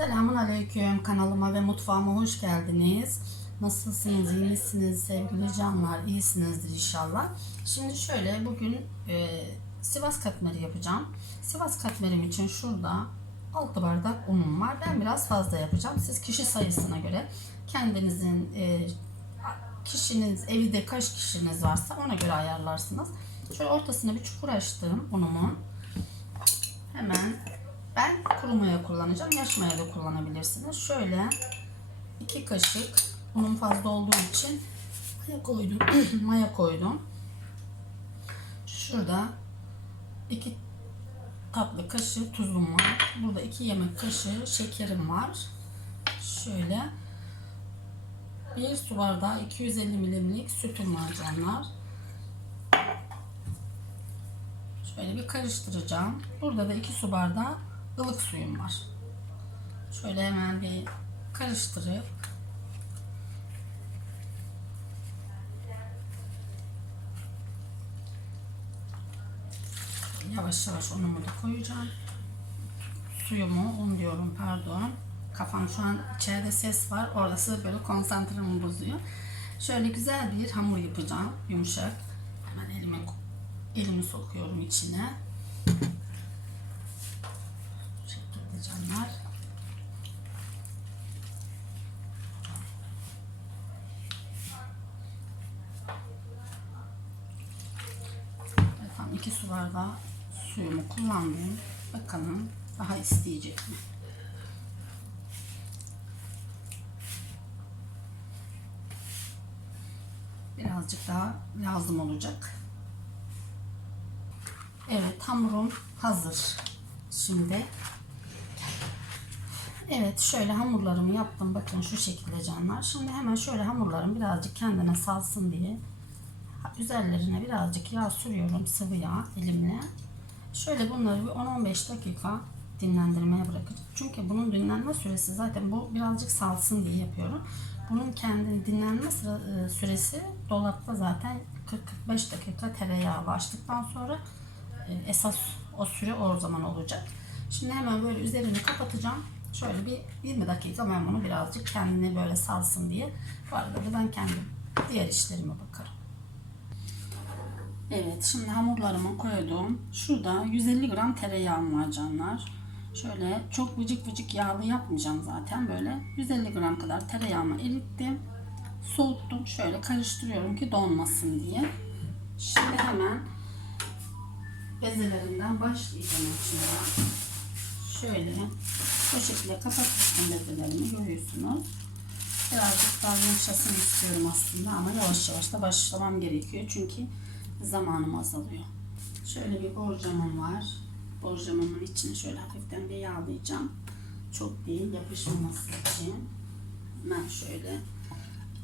Selamun Aleyküm kanalıma ve mutfağıma hoş geldiniz. Nasılsınız, iyi misiniz sevgili canlar? İyisinizdir inşallah. Şimdi şöyle bugün e, Sivas katmeri yapacağım. Sivas katmerim için şurada 6 bardak unum var. Ben biraz fazla yapacağım. Siz kişi sayısına göre kendinizin e, kişiniz evde kaç kişiniz varsa ona göre ayarlarsınız. Şöyle ortasına bir çukur açtım unumun. Hemen ben kuru maya kullanacağım. Yaş maya da kullanabilirsiniz. Şöyle iki kaşık unum fazla olduğu için maya koydum. maya koydum. Şurada iki tatlı kaşığı tuzum var. Burada iki yemek kaşığı şekerim var. Şöyle bir su bardağı 250 milimlik sütüm var canlar. Şöyle bir karıştıracağım. Burada da 2 su bardağı ılık suyum var. Şöyle hemen bir karıştırıp yavaş yavaş unumu da koyacağım. Suyumu, un diyorum pardon. Kafam şu an içeride ses var. Orası böyle konsantremi bozuyor. Şöyle güzel bir hamur yapacağım. Yumuşak. Hemen elime elimi sokuyorum içine. Bu şekilde canlar. Efendim iki su bardağı suyumu kullandım. Bakalım daha isteyecek mi? Birazcık daha lazım olacak. Evet hamurum hazır. Şimdi Evet şöyle hamurlarımı yaptım. Bakın şu şekilde canlar. Şimdi hemen şöyle hamurlarım birazcık kendine salsın diye üzerlerine birazcık yağ sürüyorum. Sıvı yağ elimle. Şöyle bunları bir 10-15 dakika dinlendirmeye bırakacağım. Çünkü bunun dinlenme süresi zaten bu birazcık salsın diye yapıyorum. Bunun kendi dinlenme e, süresi dolapta zaten 40-45 dakika tereyağı açtıktan sonra e, esas o süre o zaman olacak. Şimdi hemen böyle üzerini kapatacağım. Şöyle bir 20 dakika ben bunu birazcık kendine böyle salsın diye. Bu arada da ben kendim diğer işlerime bakarım. Evet şimdi hamurlarımı koydum. Şurada 150 gram tereyağım var canlar. Şöyle çok vıcık vıcık yağlı yapmayacağım zaten. Böyle 150 gram kadar tereyağımı erittim. Soğuttum. Şöyle karıştırıyorum ki donmasın diye. Şimdi hemen bezelerinden başlayacağım içine. Şöyle bu şekilde kapatmıştım bezelerimi görüyorsunuz. Birazcık daha yumuşasın istiyorum aslında ama yavaş yavaş da başlamam gerekiyor çünkü zamanım azalıyor. Şöyle bir borcamım var. Borcamımın içine şöyle hafiften bir yağlayacağım. Çok değil yapışmaması için. Hemen şöyle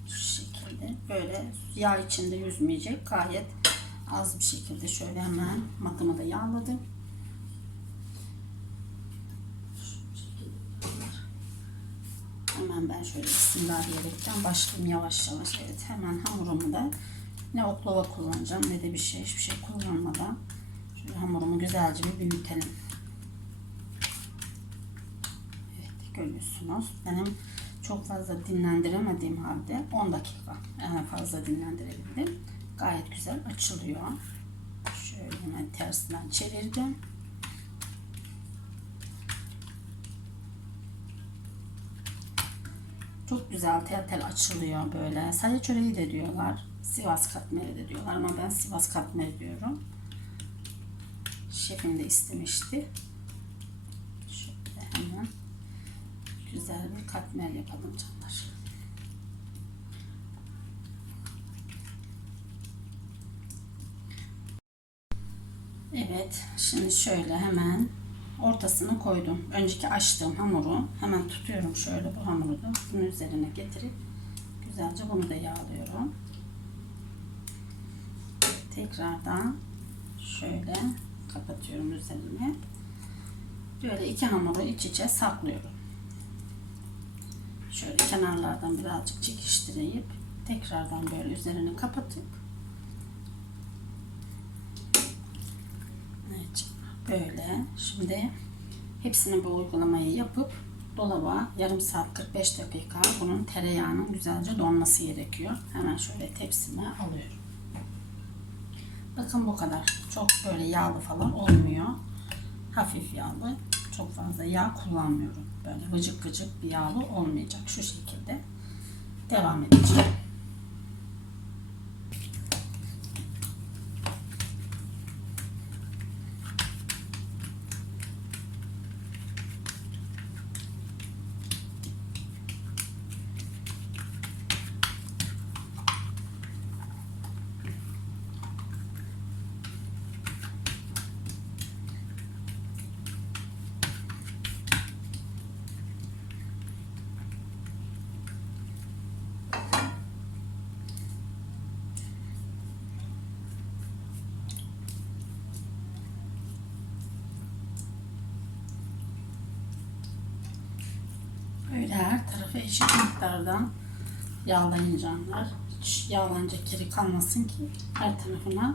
şu şekilde böyle yağ içinde yüzmeyecek gayet az bir şekilde şöyle hemen matımı da yağladım. Şu şekilde. Hemen ben şöyle bismillah diyerekten başlayayım yavaş yavaş. Evet hemen hamurumu da ne oklava kullanacağım ne de bir şey hiçbir şey kullanmadan şöyle hamurumu güzelce bir büyütelim. Evet görüyorsunuz. Benim çok fazla dinlendiremediğim halde 10 dakika en fazla dinlendirebildim. Gayet güzel açılıyor. Şöyle hemen tersinden çevirdim. Çok güzel tel tel açılıyor böyle. Sadece çöreği de diyorlar. Sivas katmeri de diyorlar ama ben Sivas katmeri diyorum. Şefim de istemişti. Şöyle hemen güzel bir katmer yapalım canlar. Evet, şimdi şöyle hemen ortasını koydum. Önceki açtığım hamuru hemen tutuyorum şöyle bu hamuru da bunun üzerine getirip güzelce bunu da yağlıyorum. Tekrardan şöyle kapatıyorum üzerine. Böyle iki hamuru iç içe saklıyorum. Şöyle kenarlardan birazcık çekiştireyip tekrardan böyle üzerine kapatıp Evet, böyle. Şimdi hepsini bu uygulamayı yapıp dolaba yarım saat 45 dakika bunun tereyağının güzelce donması gerekiyor. Hemen şöyle tepsime alıyorum. Bakın bu kadar. Çok böyle yağlı falan olmuyor. Hafif yağlı. Çok fazla yağ kullanmıyorum. Böyle vıcık vıcık bir yağlı olmayacak. Şu şekilde devam edeceğim. Böyle tarafı eşit miktarda yağlayın canlar. Hiç yağlanacak yeri kalmasın ki her tarafına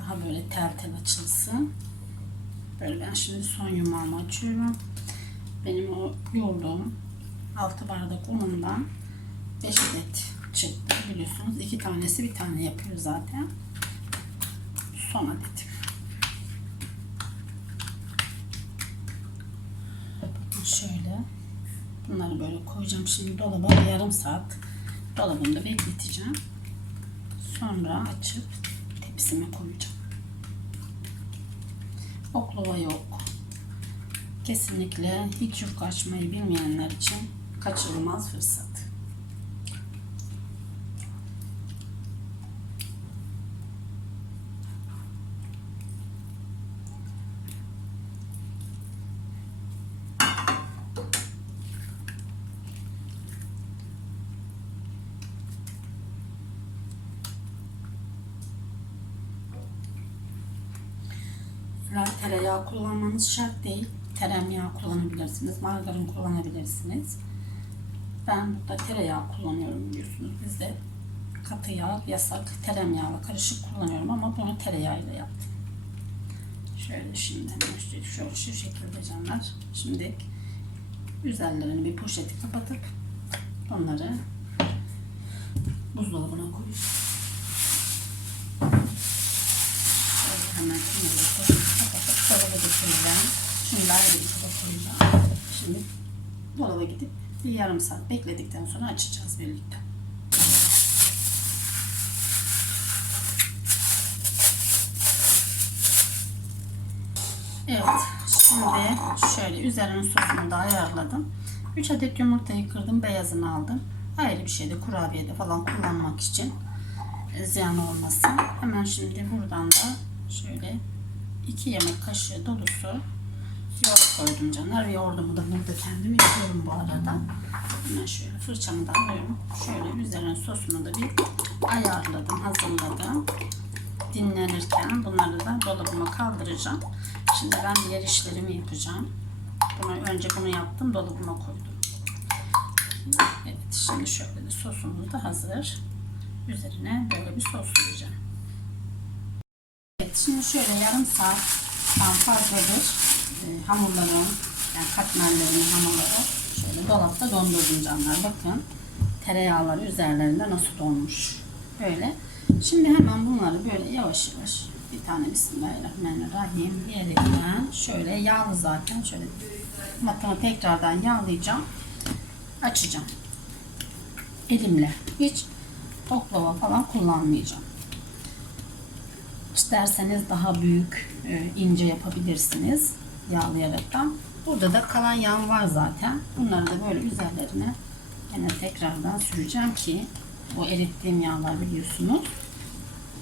daha böyle tel tel açılsın. Böyle ben şimdi son yumağımı açıyorum. Benim o yoğurduğum 6 bardak unundan 5 adet çıktı biliyorsunuz. 2 tanesi bir tane yapıyor zaten. Son adetim. Şöyle Bunları böyle koyacağım. Şimdi dolaba yarım saat dolabımda bekleteceğim. Sonra açıp tepsime koyacağım. Oklava yok. Kesinlikle hiç yufka açmayı bilmeyenler için kaçırılmaz fırsat. İlla tereyağı kullanmanız şart değil. Tereyağı kullanabilirsiniz. Margarin kullanabilirsiniz. Ben burada tereyağı kullanıyorum biliyorsunuz. Bizde katı yağ yasak. Tereyağıyla karışık kullanıyorum ama bunu tereyağıyla yaptım. Şöyle şimdi hemen şu, şu, şekilde canlar. Şimdi üzerlerini bir poşeti kapatıp onları buzdolabına koyuyorum. Şöyle hemen bunları poşeti kapatıp dolaba götüreceğim. Şimdi dolaba gidip bir yarım saat bekledikten sonra açacağız birlikte. Evet, şimdi şöyle üzerinin sosunu da ayarladım. 3 adet yumurtayı kırdım, beyazını aldım. Ayrı bir şeyde kurabiyede falan kullanmak için ziyan olmasın. Hemen şimdi buradan da şöyle 2 yemek kaşığı dolusu koydum canlar. Yoğurdumu da burada kendim yapıyorum bu arada. Hemen şöyle fırçamı da alıyorum. Şöyle üzerine sosunu da bir ayarladım, hazırladım. Dinlenirken bunları da dolabıma kaldıracağım. Şimdi ben diğer işlerimi yapacağım. Bunu önce bunu yaptım, dolabıma koydum. Evet, şimdi şöyle de sosumuz da hazır. Üzerine böyle bir sos süreceğim. Evet, şimdi şöyle yarım saatten fazladır e, hamurlarım, yani katmerlerin hamurları şöyle dolapta dondurdum canlar. Bakın tereyağları üzerlerinde nasıl donmuş. Böyle. Şimdi hemen bunları böyle yavaş yavaş bir tane Bismillahirrahmanirrahim diyerekten şöyle yağlı zaten şöyle matamı tekrardan yağlayacağım. Açacağım. Elimle. Hiç oklava falan kullanmayacağım. İsterseniz daha büyük, e, ince yapabilirsiniz yağlayaraktan. Burada da kalan yağ var zaten. Bunları da böyle üzerlerine yine tekrardan süreceğim ki o erittiğim yağlar biliyorsunuz.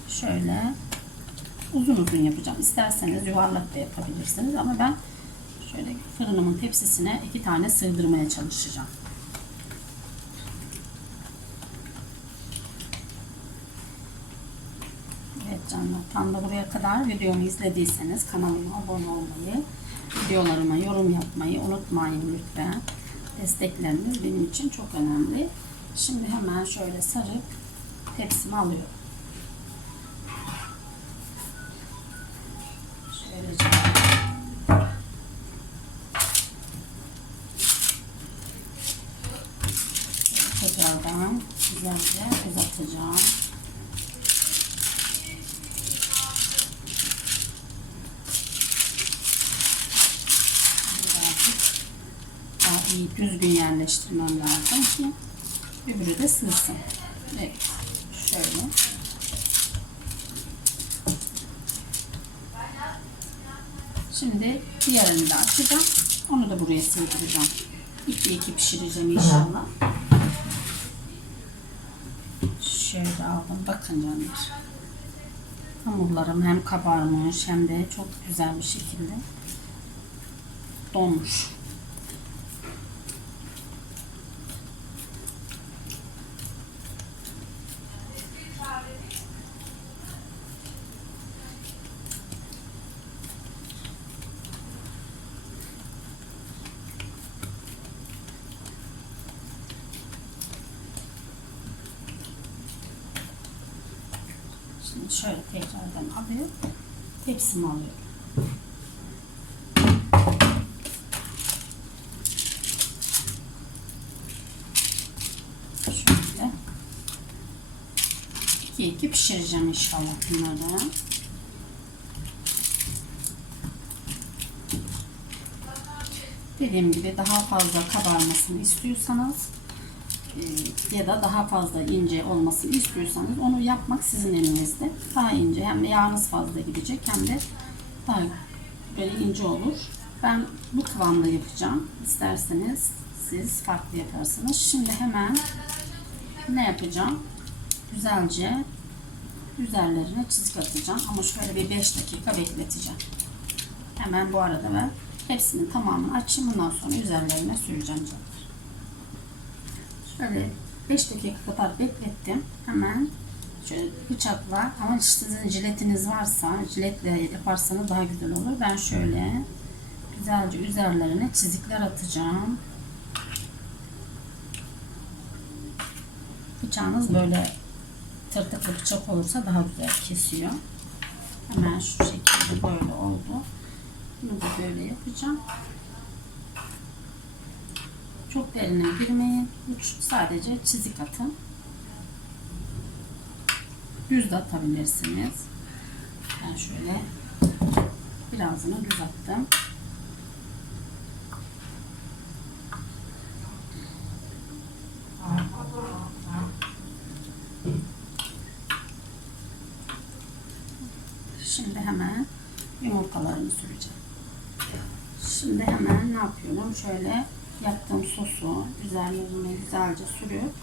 Şöyle uzun uzun yapacağım. İsterseniz yuvarlak da yapabilirsiniz ama ben şöyle fırınımın tepsisine iki tane sığdırmaya çalışacağım. Evet canlar tam da buraya kadar videomu izlediyseniz kanalıma abone olmayı, videolarıma yorum yapmayı unutmayın lütfen. Destekleriniz benim için çok önemli. Şimdi hemen şöyle sarıp tepsimi alıyorum. Şöylece. Tekrardan güzelce uzatacağım. Düzgün yerleştirmem lazım ki öbürü de sığsın. Evet. Şöyle. Şimdi diğerini de açacağım. Onu da buraya sığdıracağım. İki iki pişireceğim inşallah. Şöyle aldım. Bakın canlar. Hamurlarım hem kabarmış hem de çok güzel bir şekilde donmuş. Şimdi şöyle tekrardan alıyorum. Tepsimi alıyorum. Şöyle. İki iki pişireceğim inşallah bunları. Dediğim gibi daha fazla kabarmasını istiyorsanız ya da daha fazla ince olmasını istiyorsanız onu yapmak sizin elinizde. Daha ince hem de yağınız fazla gidecek hem de daha böyle ince olur. Ben bu kıvamda yapacağım. İsterseniz siz farklı yaparsınız. Şimdi hemen ne yapacağım? Güzelce üzerlerine çizik atacağım. Ama şöyle bir 5 dakika bekleteceğim. Hemen bu arada ben hepsinin tamamını açayım. Bundan sonra üzerlerine süreceğim canım. Şöyle 5 dakika kadar beklettim. Hemen şöyle bıçakla ama sizin jiletiniz varsa jiletle yaparsanız daha güzel olur. Ben şöyle güzelce üzerlerine çizikler atacağım. Bıçağınız böyle tırtıklı bıçak olursa daha güzel kesiyor. Hemen şu şekilde böyle oldu. Bunu da böyle yapacağım. Çok derine girmeyin. Uç sadece çizik atın. Düz de atabilirsiniz. Ben şöyle birazını düz attım. Şimdi hemen yumurtalarını süreceğim. Şimdi hemen ne yapıyorum? Şöyle yaptığım sosu üzerlerine güzelce sürüp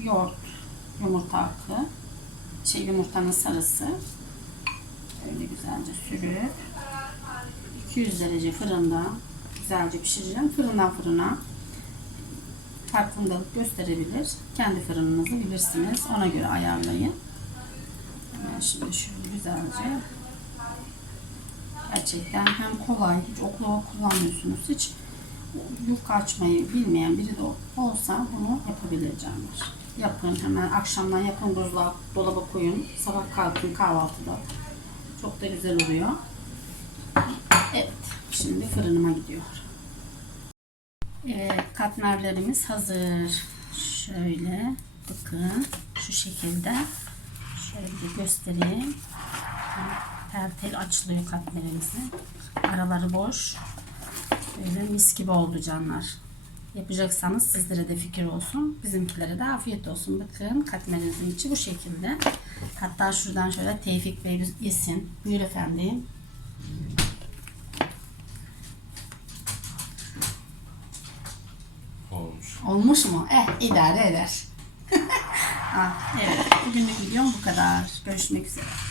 yoğurt, yumurta akı, şey yumurtanın sarısı böyle güzelce sürüp 200 derece fırında güzelce pişireceğim. Fırından fırına farklılık gösterebilir. Kendi fırınınızı bilirsiniz. Ona göre ayarlayın. Hemen şimdi şöyle güzelce gerçekten hem kolay, hiç oklava kullanmıyorsunuz. Hiç yufka açmayı bilmeyen biri de olsa bunu yapabilir canlar. Yapın hemen akşamdan yapın buzluğa, dolaba koyun. Sabah kalkın kahvaltıda. Çok da güzel oluyor. Evet, şimdi fırınıma gidiyor. Evet, katmerlerimiz hazır. Şöyle bakın şu şekilde. Şöyle göstereyim. Tel tel açılıyor katmerimizi. Araları boş. Böyle mis gibi oldu canlar. Yapacaksanız sizlere de fikir olsun. Bizimkilere de afiyet olsun. Bakın katmerimizin içi bu şekilde. Hatta şuradan şöyle Tevfik Bey yesin. Buyur efendim. Olmuş. Olmuş mu? Eh idare eder. ah, evet. Bugünlük videom bu kadar. Görüşmek üzere.